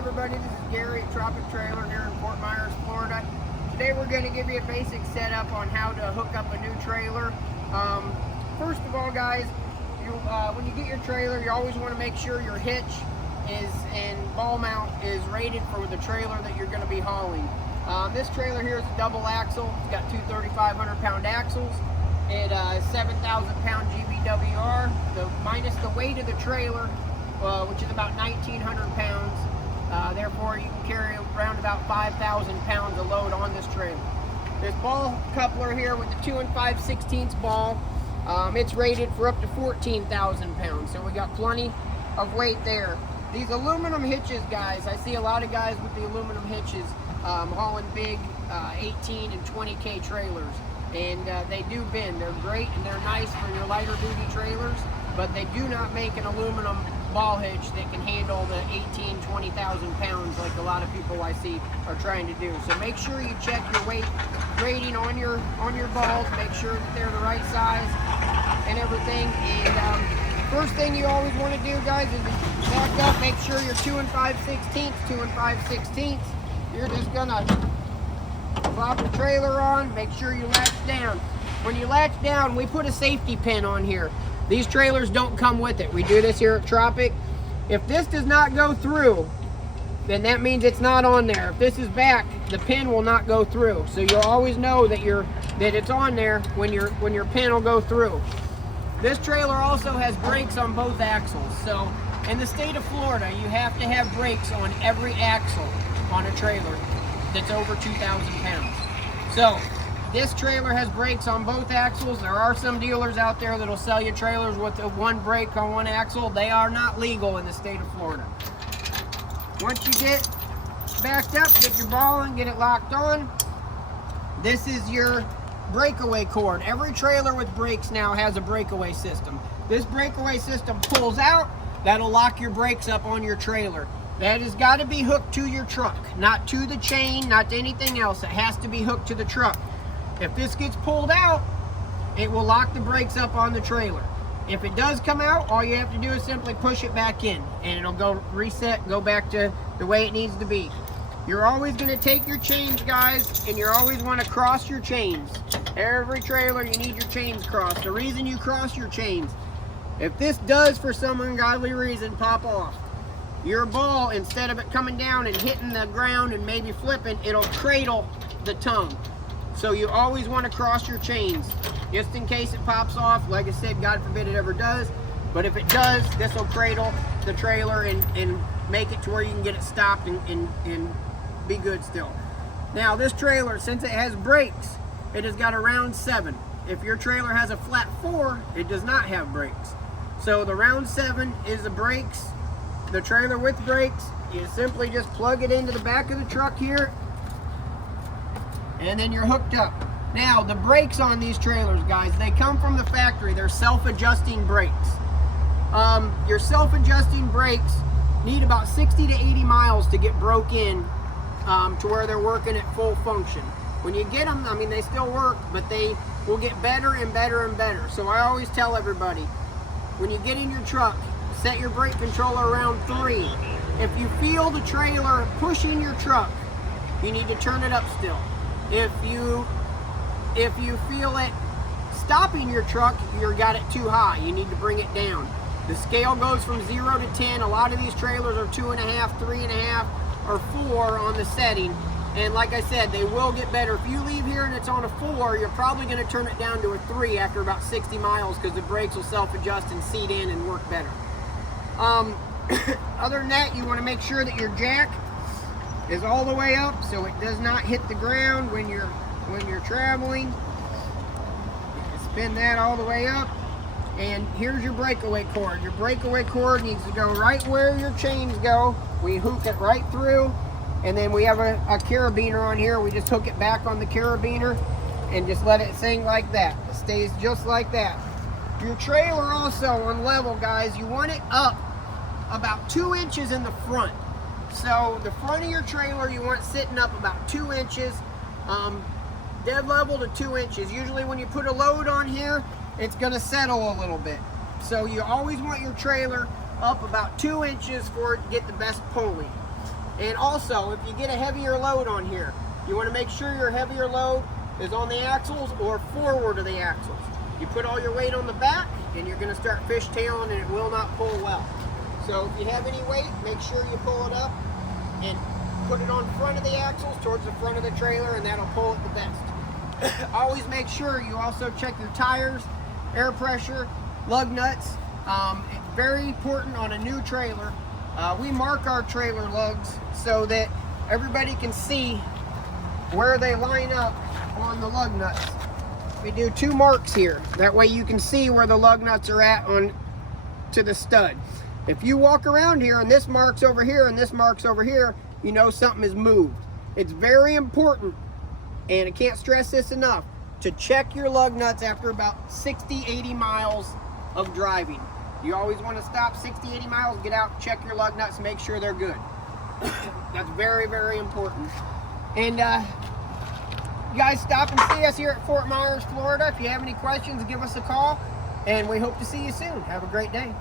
everybody, this is Gary at Tropic Trailer here in Fort Myers, Florida. Today we're going to give you a basic setup on how to hook up a new trailer. First of all, guys, when you get your trailer, you always want to make sure your hitch and ball mount is rated for the trailer that you're going to be hauling. This trailer here is a double axle. It's got two 3,500 pound axles. It is 7,000 pound GVWR, minus the weight of the trailer, which is about 1,900 pounds. Therefore, you can carry around about 5,000 pounds of load on this trailer. This ball coupler here with the 2 5/16 ball, it's rated for up to 14,000 pounds. So we got plenty of weight there. These aluminum hitches, guys, I see a lot of guys with the aluminum hitches hauling big 18 and 20K trailers. And they do bend. They're great and they're nice for your lighter duty trailers, but they do not make an aluminum ball hitch that can handle the 18, 20,000 pounds like a lot of people I see are trying to do. So make sure you check your weight rating on your balls, make sure that they're the right size and everything. And first thing you always want to do, guys, is back up, make sure you're 2 5/16, 2 5/16. You're just gonna plop the trailer on, make sure you latch down. When you latch down, we put a safety pin on here. These trailers don't come with it. We do this here at Tropic. If this does not go through, then that means it's not on there. If this is back, the pin will not go through. So you'll always know that it's on there when your pin will go through. This trailer also has brakes on both axles. So in the state of Florida, you have to have brakes on every axle on a trailer that's over 2,000 pounds. So this trailer has brakes on both axles. There are some dealers out there that'll sell you trailers with one brake on one axle. They are not legal in the state of Florida. Once you get backed up, get your ball and get it locked on, this is your breakaway cord. Every trailer with brakes now has a breakaway system. This breakaway system pulls out, that'll lock your brakes up on your trailer. That has got to be hooked to your truck, not to the chain, not to anything else. It has to be hooked to the truck. If this gets pulled out, it will lock the brakes up on the trailer. If it does come out, all you have to do is simply push it back in and it'll go reset, go back to the way it needs to be. You're always going to take your chains, guys, and you always want to cross your chains. Every trailer, you need your chains crossed. The reason you cross your chains, if this does for some ungodly reason pop off, your ball, instead of it coming down and hitting the ground and maybe flipping, it'll cradle the tongue. So you always want to cross your chains, just in case it pops off. Like I said, God forbid it ever does. But if it does, this will cradle the trailer and make it to where you can get it stopped and be good still. Now this trailer, since it has brakes, it has got a round 7. If your trailer has a flat 4, it does not have brakes. So the round 7 is the brakes. The trailer with brakes, you simply just plug it into the back of the truck here, and then you're hooked up. Now, the brakes on these trailers, guys, they come from the factory. They're self-adjusting brakes. Your self-adjusting brakes need about 60 to 80 miles to get broke in to where they're working at full function. When you get them, I mean, they still work, but they will get better and better and better. So I always tell everybody, when you get in your truck, set your brake controller around 3. If you feel the trailer pushing your truck, you need to turn it up still. If you feel it stopping your truck, you've got it too high. You need to bring it down. The scale goes from 0 to 10. A lot of these trailers are 2.5, 3.5, or 4 on the setting. And like I said, they will get better. If you leave here and it's on a 4, you're probably going to turn it down to a 3 after about 60 miles because the brakes will self-adjust and seat in and work better. Other than that, you want to make sure that your jack is all the way up so it does not hit the ground when you're traveling. Spin that all the way up, and here's your breakaway cord. Your breakaway cord needs to go right where your chains go. We hook it right through, and then we have a carabiner on here. We just hook it back on the carabiner and just let it sing like that. It stays just like that. Your trailer also on level, guys, you want it up about 2 inches in the front. So the front of your trailer you want sitting up about 2 inches, dead level to 2 inches. Usually when you put a load on here, it's going to settle a little bit. So you always want your trailer up about 2 inches for it to get the best pulling. And also, if you get a heavier load on here, you want to make sure your heavier load is on the axles or forward of the axles. You put all your weight on the back and you're going to start fishtailing and it will not pull well. So if you have any weight, make sure you pull it up and put it on front of the axles towards the front of the trailer, and that'll pull it the best. Always make sure you also check your tires, air pressure, lug nuts. Very important on a new trailer. We mark our trailer lugs so that everybody can see where they line up on the lug nuts. We do 2 marks here. That way you can see where the lug nuts are at on to the stud. If you walk around here and this mark's over here and this mark's over here, you know something is moved. It's very important, and I can't stress this enough, to check your lug nuts after about 60, 80 miles of driving. You always want to stop 60, 80 miles, get out, check your lug nuts, make sure they're good. That's very, very important. And you guys stop and see us here at Fort Myers, Florida. If you have any questions, give us a call, and we hope to see you soon. Have a great day.